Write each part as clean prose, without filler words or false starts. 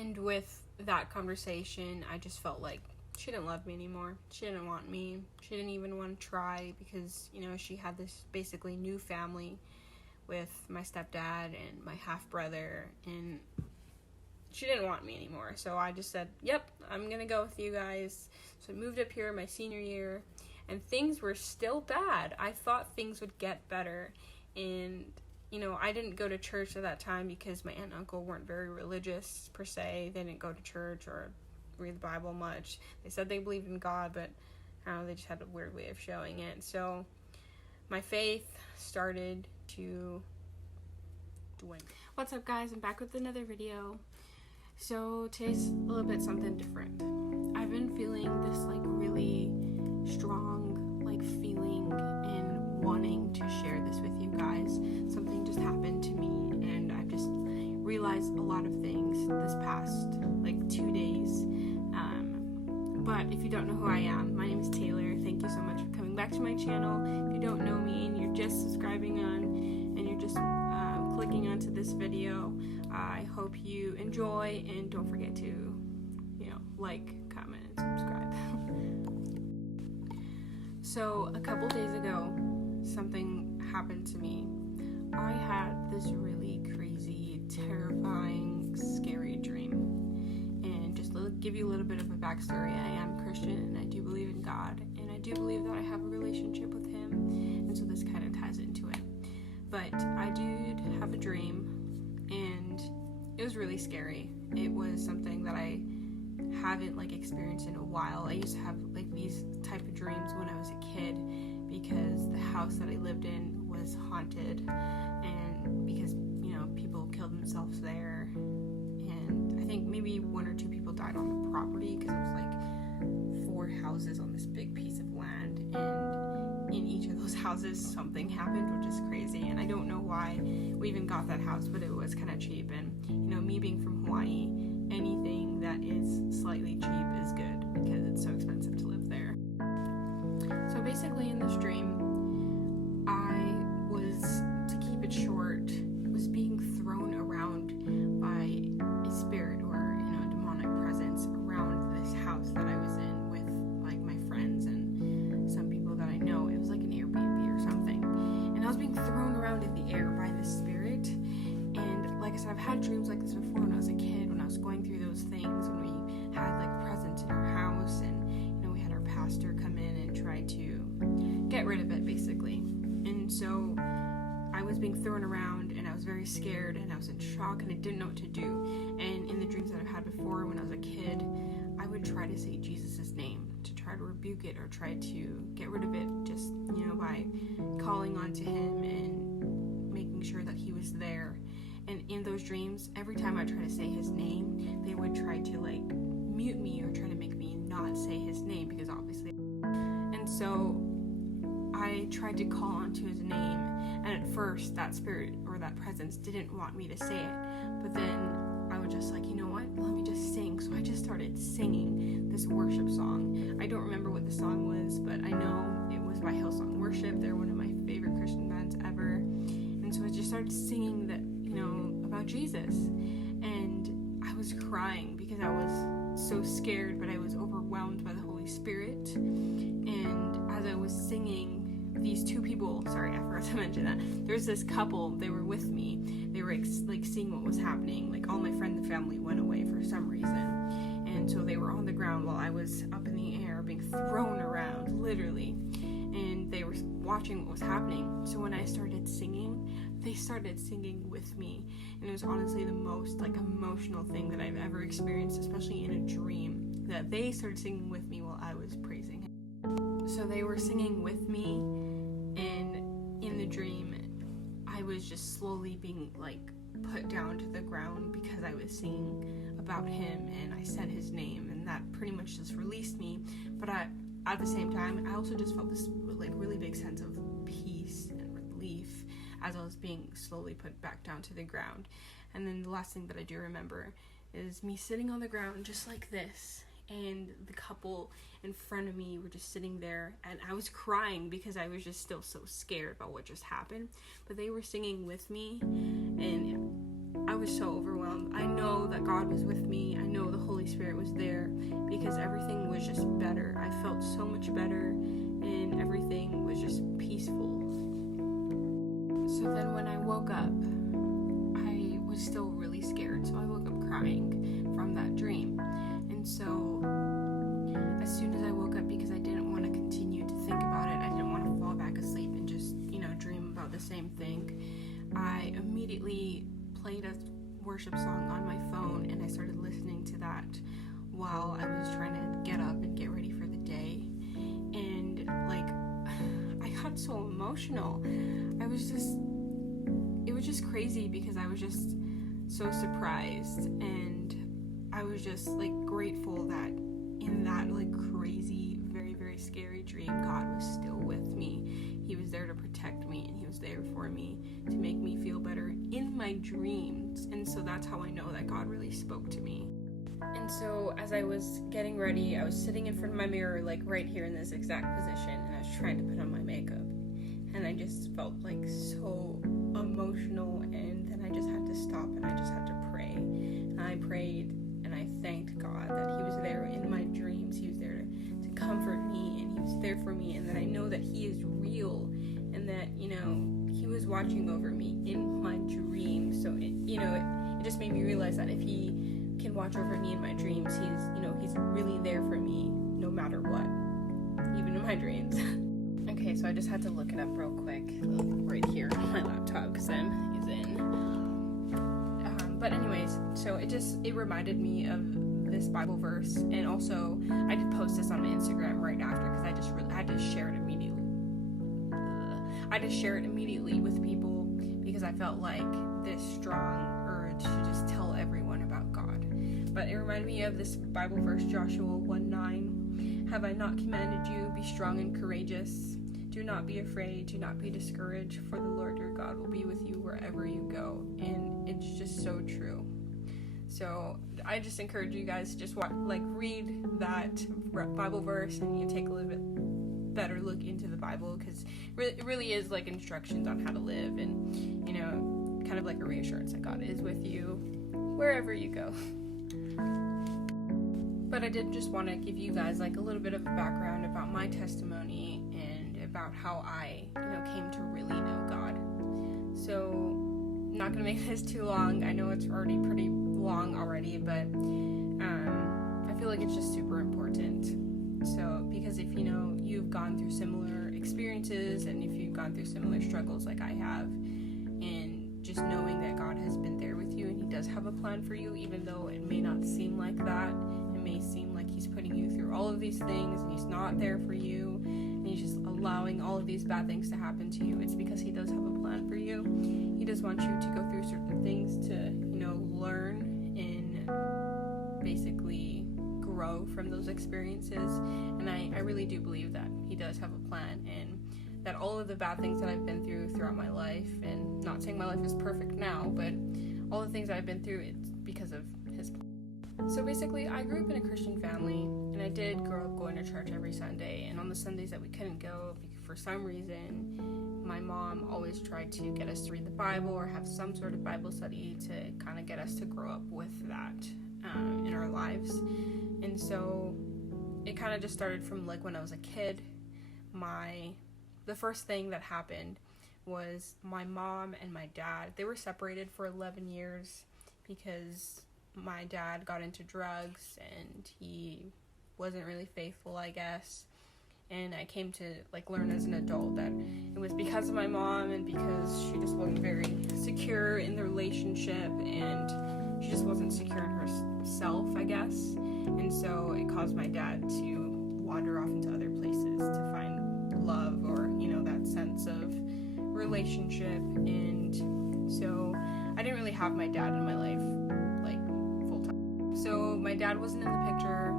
And with that conversation, I just felt like she didn't love me anymore. She didn't want me. She didn't even want to try because, she had this basically new family with my stepdad and my half-brother, and she didn't want me anymore. So I just said, yep, I'm going to go with you guys. So I moved up here my senior year, and things were still bad. I thought things would get better, and I didn't go to church at that time because my aunt and uncle weren't very religious per se. They didn't go to church or read the Bible much. They said they believed in God, but I don't know, they just had a weird way of showing it. So my faith started to dwindle. What's up, guys? I'm back with another video. So today's a little bit something different. I've been feeling this really strong feeling and wanting to share this with you guys. Something just happened to me, and I've just realized a lot of things this past 2 days. But if you don't know who I am, my name is Taylor. Thank you so much for coming back to my channel. If you don't know me and you're just subscribing and you're just clicking onto this video, I hope you enjoy, and don't forget to like, comment, and subscribe. So a couple days ago, something happened to me. I had this really crazy, terrifying, scary dream. And just to give you a little bit of a backstory, I am Christian, and I do believe in God, and I do believe that I have a relationship with Him, and so this kind of ties into it. But I did have a dream, and it was really scary. It was something that I haven't experienced in a while. I used to have these type of dreams when I was a kid because the house that I lived in was haunted, and because people killed themselves there, and I think maybe 1 or 2 people died on the property because it was 4 houses on this big piece of land, and in each of those houses something happened, which is crazy, and I don't know why we even got that house, but it was kind of cheap, and me being from Hawaii, anything that is slightly cheap is good because it's so expensive to live there. So basically in this dream, I was, to keep it short, was being thrown around by a spirit or a demonic presence around this house that I was in with my friends and some people that I know. It was like an Airbnb or something, and I was being thrown around in the air by this spirit. And like I said, I've had dreams like this before when I was a kid, when I was going through those things, when we had presents in our house, and we had our pastor come in and try to get rid of it basically. And so I was being thrown around, and I was very scared, and I was in shock, and I didn't know what to do. And in the dreams that I've had before when I was a kid, I would try to say Jesus' name to try to rebuke it or try to get rid of it, just by calling on to Him and making sure that He was there. And in those dreams, every time I try to say His name, they would try to mute me or try to make me not say His name, because obviously. And so I tried to call onto His name, and at first that spirit or that presence didn't want me to say it, but then I was just you know what, let me just sing. So I just started singing this worship song. I don't remember what the song was, but I know it was by Hillsong Worship. They're one of my favorite Christian bands ever. And so I just started singing that about Jesus, and I was crying because I was so scared, but I was overwhelmed by the Holy Spirit. And as I was singing, these 2 people, sorry, I forgot to mention that, there's this couple, they were with me, they were seeing what was happening. All my friends and family went away for some reason, and so they were on the ground while I was up in the air being thrown around, literally, and they were watching what was happening. So when I started singing, they started singing with me, and it was honestly the most emotional thing that I've ever experienced, especially in a dream, that they started singing with me while I was praising Him. So they were singing with me, and in the dream I was just slowly being put down to the ground because I was singing about Him, and I said His name, and that pretty much just released me. But at the same time, I also just felt this really big sense of peace and relief as I was being slowly put back down to the ground. And then the last thing that I do remember is me sitting on the ground just like this, and the couple in front of me were just sitting there, and I was crying because I was just still so scared about what just happened, but they were singing with me, and I was so overwhelmed. I know that God was with me. Spirit was there, because everything was just better. I felt so much better, and everything was just peaceful. So then when I woke up, I was still really scared, so I woke up crying from that dream. And so as soon as I woke up, because I didn't want to continue to think about it, I didn't want to fall back asleep and just, dream about the same thing, I immediately played a worship song on my phone, and I started listening to that while I was trying to get up and get ready for the day. And I got so emotional. It was just crazy, because I was just so surprised, and I was just grateful that in that crazy, very, very scary dream, God was still with me. He was there to protect me, and he was there for me to make me feel better in my dreams. And so that's how I know that God really spoke to me. And so as I was getting ready, I was sitting in front of my mirror, right here in this exact position, and I was trying to put on my makeup. And I just felt so emotional, and then I just had to stop, and I just had to pray. And I prayed, and I thanked God that he was there in my dreams. He was there to comfort me, and he was there for me, and that I know that he is real, and that, he was watching over me in my dreams. So it just made me realize that if he can watch over me in my dreams, he's really there for me no matter what, even in my dreams. Okay, so I just had to look it up real quick right here on my laptop, because I'm using but anyways, so it reminded me of this Bible verse. And also I did post this on my Instagram right after, because I had to share it immediately. I had to share it immediately with people, because I felt this strong urge to just tell everyone about God. But it reminded me of this Bible verse, Joshua 1:9. Have I not commanded you, be strong and courageous? Do not be afraid, do not be discouraged, for the Lord your God will be with you wherever you go. And it's just so true. So I just encourage you guys to just read that Bible verse, and take a little bit better look into the Bible, because it really is instructions on how to live, and kind of a reassurance that God is with you wherever you go. But I did just want to give you guys a little bit of a background about my testimony, and about how I came to really know God. So I'm not gonna make this too long. I know it's already pretty long already, but I feel it's just super important. So because if you've gone through similar experiences, and if you've gone through similar struggles like I have, and just knowing that God has been there with you, and he does have a plan for you, even though it may not seem like that, it may seem like he's putting you through all of these things and he's not there for you, and he's just allowing all of these bad things to happen to you. It's because he does have a plan for you. He does want you to go through certain things to learn, and basically grow from those experiences. And I really do believe that he does have a plan, and that all of the bad things that I've been through throughout my life, and not saying my life is perfect now, but all the things that I've been through, it's because of his plan. So basically, I grew up in a Christian family, and I did grow up going to church every Sunday. And on the Sundays that we couldn't go, for some reason, my mom always tried to get us to read the Bible or have some sort of Bible study to kind of get us to grow up with that in our lives. And so it kind of just started from when I was a kid. The first thing that happened was my mom and my dad, they were separated for 11 years because my dad got into drugs and he wasn't really faithful, I guess. And I came to learn as an adult that it was because of my mom, and because she just wasn't very secure in the relationship, and she just wasn't secure in herself, I guess. And so it caused my dad to wander off into other places to find love, or that sense of relationship. And so I didn't really have my dad in my life full time. So my dad wasn't in the picture.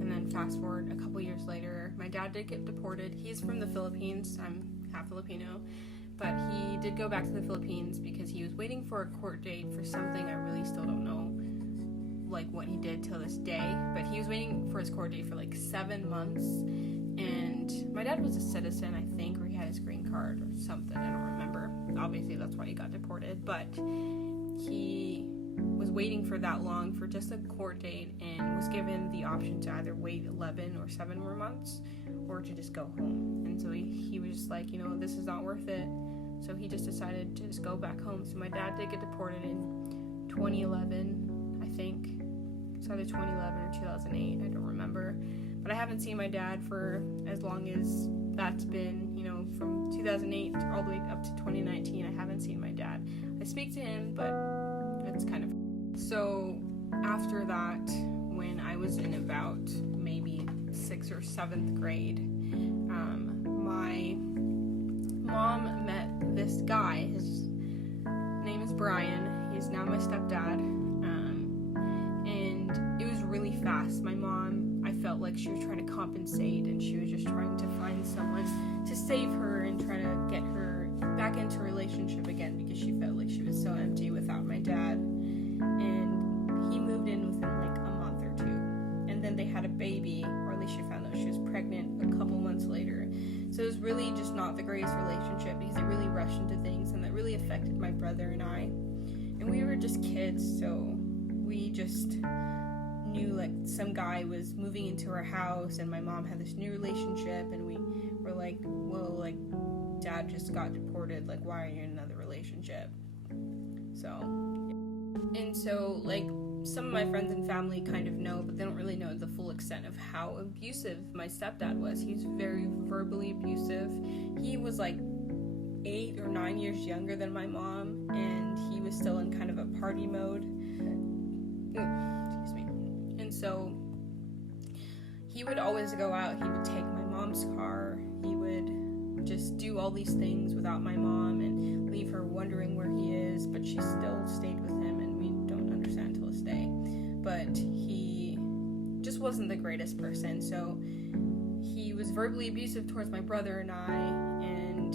And then fast forward a couple years later, my dad did get deported. He's from the Philippines. I'm half Filipino. But he did go back to the Philippines because he was waiting for a court date for something. I really still don't know what he did till this day. But he was waiting for his court date for 7 months. And my dad was a citizen, I think, or he had his green card or something. I don't remember. Obviously, that's why he got deported. But he was waiting for that long for just a court date and was given the option to either wait 11 or 7 more months or to just go home. And so he was just like, this is not worth it. So he just decided to just go back home. So my dad did get deported in 2011, I think. It's either 2011 or 2008, I don't remember. But I haven't seen my dad for as long as that's been, from 2008 all the way up to 2019. I haven't seen my dad. I speak to him, but it's kind of... So after that, when I was in about maybe 6th or 7th grade, my mom met this guy. His name is Brian. He's now my stepdad. And it was really fast. My mom, I felt like she was trying to compensate, and she was just trying to find someone to save her and try to get her back into a relationship again, because she felt like she was so empty without my dad. And he moved in within like a month or two, and then they had a baby, or at least she found out she was pregnant a couple months later. So it was really just not the greatest relationship, because it really rushed into things, and that really affected my brother and I. And we were just kids, so we just knew like some guy was moving into our house, and my mom had this new relationship, and we were like, well, like, dad just got deported, like, why are you in another relationship? So like, some of my friends and family kind of know, but they don't really know the full extent of how abusive my stepdad was. He was very verbally abusive. He was like 8 or 9 years younger than my mom, and he was still in kind of a party mode. Excuse me. And so he would always go out. He would take my mom's car. He would just do all these things without my mom and leave her wondering where he is, but she still stayed with him, and we don't understand till this day. But he just wasn't the greatest person. So he was verbally abusive towards my brother and I, and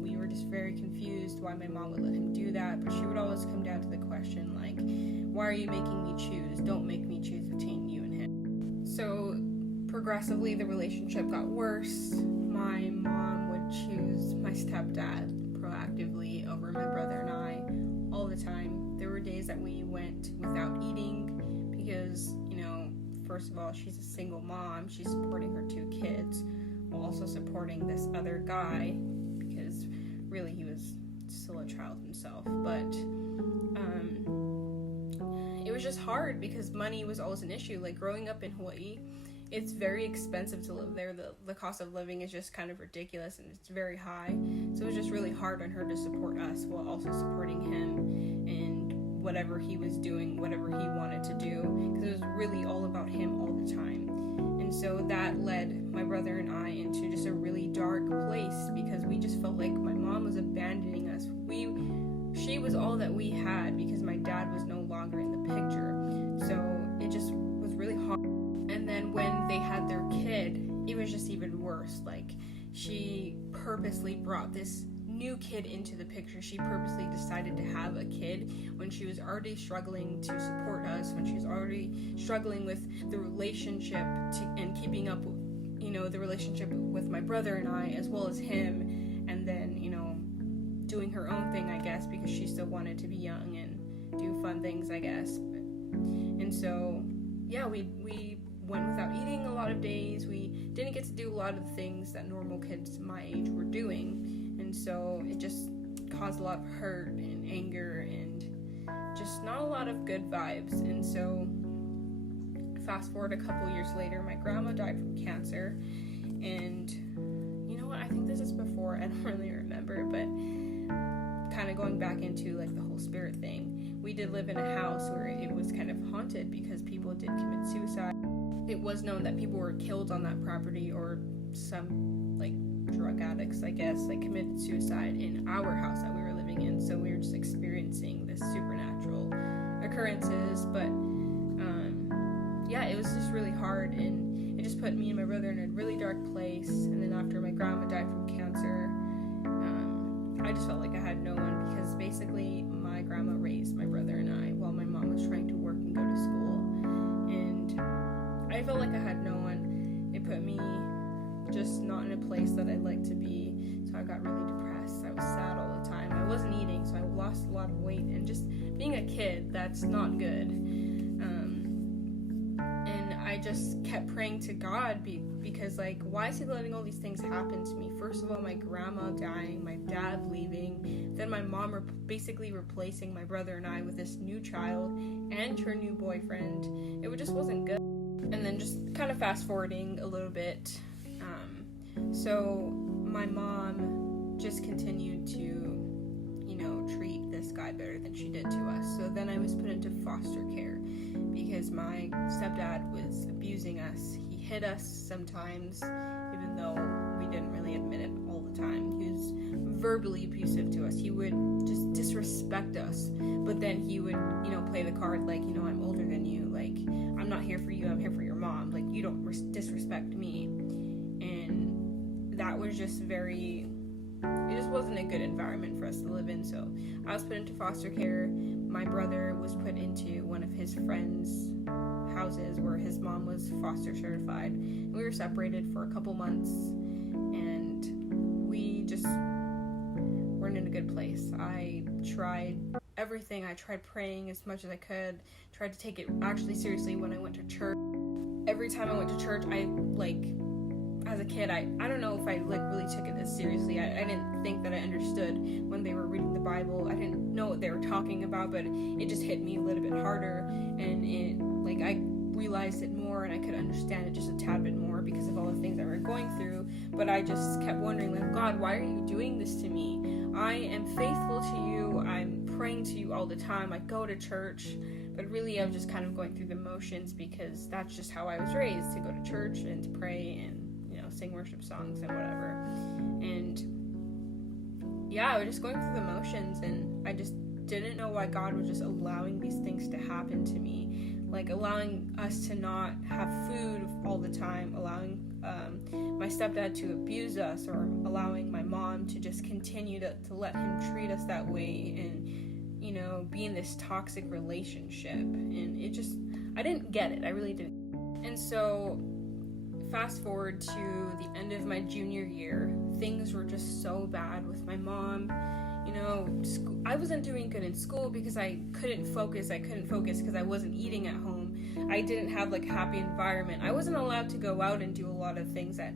we were just very confused why my mom would let him do that. But she would always come down to the question, like, why are you making me choose? Don't make me choose between you and him. So progressively the relationship got worse. My mom would choose my stepdad proactively over my brother and I all the time. There were days that we went without eating because, first of all, she's a single mom. She's supporting her 2 kids while also supporting this other guy, because really he was still a child himself. But it was just hard because money was always an issue. Like, growing up in Hawaii, it's very expensive to live there. The cost of living is just kind of ridiculous, and it's very high. So it was just really hard on her to support us while also supporting him and whatever he was doing, whatever he wanted to do, because it was really all about him all the time. And so that led my brother and I into just a really dark place, because we just felt like my mom was abandoning us. She was all that we had, because my dad was no longer in the picture. So it just was really hard. And then when they had their kid, it was just even worse. Like, she purposely brought this new kid into the picture. She purposely decided to have a kid when she was already struggling to support us, when she was already struggling with the relationship and keeping up, the relationship with my brother and I, as well as him, and then, doing her own thing, I guess, because she still wanted to be young and do fun things, I guess. And so, yeah, we went without eating a lot of days. We didn't get to do a lot of the things that normal kids my age were doing. And so it just caused a lot of hurt and anger and just not a lot of good vibes. And so fast forward a couple years later, my grandma died from cancer. And you know what? I think this is before. I don't really remember, but kind of going back into like the whole spirit thing. We did live in a house where it was kind of haunted because people did commit suicide. It was known that people were killed on that property, or some like drug addicts, I guess, like committed suicide in our house that we were living in. So we were just experiencing this supernatural occurrences. But yeah, it was just really hard, and it just put me and my brother in a really dark place. And then after my grandma died from cancer, I just felt like I had no one, because basically my grandma raised my brother and I while my mom was trying to work and go to school. And I felt like I had no one. It put me just not in a place that I'd like to be. So I got really depressed. I I was sad all the time. I wasn't eating, so I lost a lot of weight, and just being a kid, that's not good. And I just kept praying to God because, like, why is he letting all these things happen to me? First of all, my grandma dying, my dad leaving, then my mom basically replacing my brother and I with this new child and her new boyfriend. It just wasn't good. And then just kind of fast forwarding a little bit, so my mom just continued to, treat this guy better than she did to us. So then I was put into foster care because my stepdad was abusing us. He hit us sometimes, even though we didn't really admit it all the time. He was verbally abusive to us. He would just disrespect us, but then he would, play the card like, I'm older than you, like, I'm not here for you, I'm here for your mom, like, you don't disrespect me. And that was just it just wasn't a good environment for us to live in. So I was put into foster care. My brother was put into one of his friends' houses where his mom was foster certified. And we were separated for a couple months, and we just weren't in a good place. I tried everything. I tried praying as much as I could, tried to take it actually seriously when I went to church. Every time I went to church, as a kid, I don't know if I really took it as seriously. I didn't think that I understood when they were reading the Bible. I didn't know what they were talking about, but it just hit me a little bit harder, and I realized it more, and I could understand it just a tad bit more because of all the things that we're going through. But I just kept wondering, like, God, why are you doing this to me? I am faithful to you. I'm praying to you all the time. I go to church, but really I'm just kind of going through the motions because that's just how I was raised, to go to church and to pray and sing worship songs and whatever. And I was just going through the motions, and I just didn't know why God was just allowing these things to happen to me, like allowing us to not have food all the time, allowing my stepdad to abuse us, or allowing my mom to just continue to let him treat us that way, and be in this toxic relationship. And I didn't get it. I really didn't. And so fast forward to the end of my junior year, things were just so bad with my mom. I wasn't doing good in school because I couldn't focus because I wasn't eating at home. I didn't have a happy environment. I wasn't allowed to go out and do a lot of things that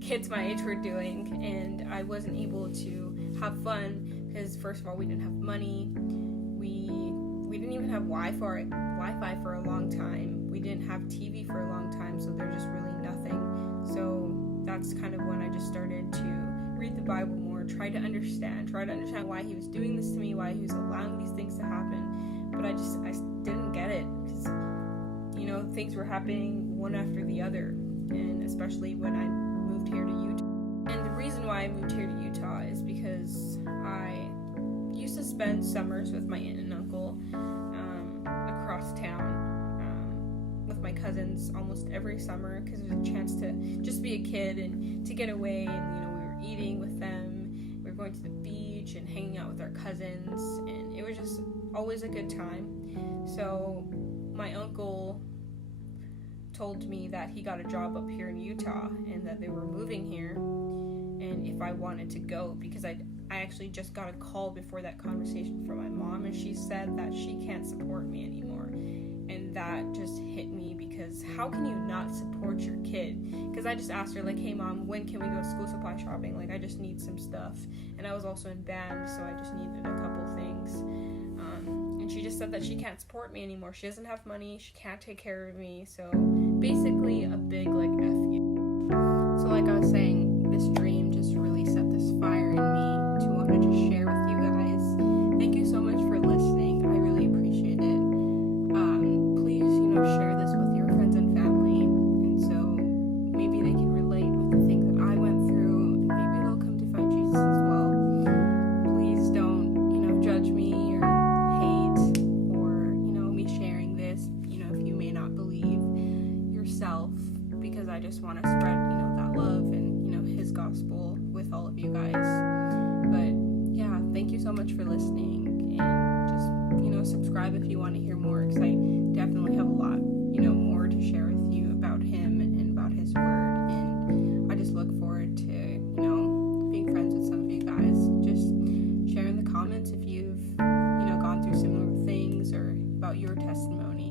kids my age were doing, and I wasn't able to have fun because, first of all, we didn't have money. We didn't even have Wi-Fi for a long time. We didn't have TV for a long time, so there's just really nothing. So that's kind of when I just started to read the Bible more, try to understand why he was doing this to me, why he was allowing these things to happen. But I didn't get it because, things were happening one after the other, and especially when I moved here to Utah. And the reason why I moved here to Utah is because I used to spend summers with my aunt and uncle across town with my cousins almost every summer, because it was a chance to just be a kid and to get away, and we were eating with them, we were going to the beach and hanging out with our cousins, and it was just always a good time. So my uncle told me that he got a job up here in Utah and that they were moving here, and if I wanted to go, because I actually just got a call before that conversation from my mom, and she said that she can't support me anymore. And that just hit me, because how can you not support your kid? Because I just asked her, hey mom, when can we go school supply shopping? I just need some stuff. And I was also in band, so I just needed a couple things. And she just said that she can't support me anymore. She doesn't have money, she can't take care of me. So basically a big F you. So like I was saying, this dream just really set this fire in me to want to just share with you guys. Thank you so much for listening. I really appreciate it. Please, share this with your friends and family, and so maybe they can relate with the things that I went through, and maybe they'll come to find Jesus as well. Please don't, judge me or hate or, me sharing this, if you may not believe yourself, because I just want to spread, that love and, his gospel with all of you guys. But yeah, thank you so much for listening, and just, subscribe if you want to hear more, because I definitely have a lot, more to share with you about him and about his word, and I just look forward to, testimony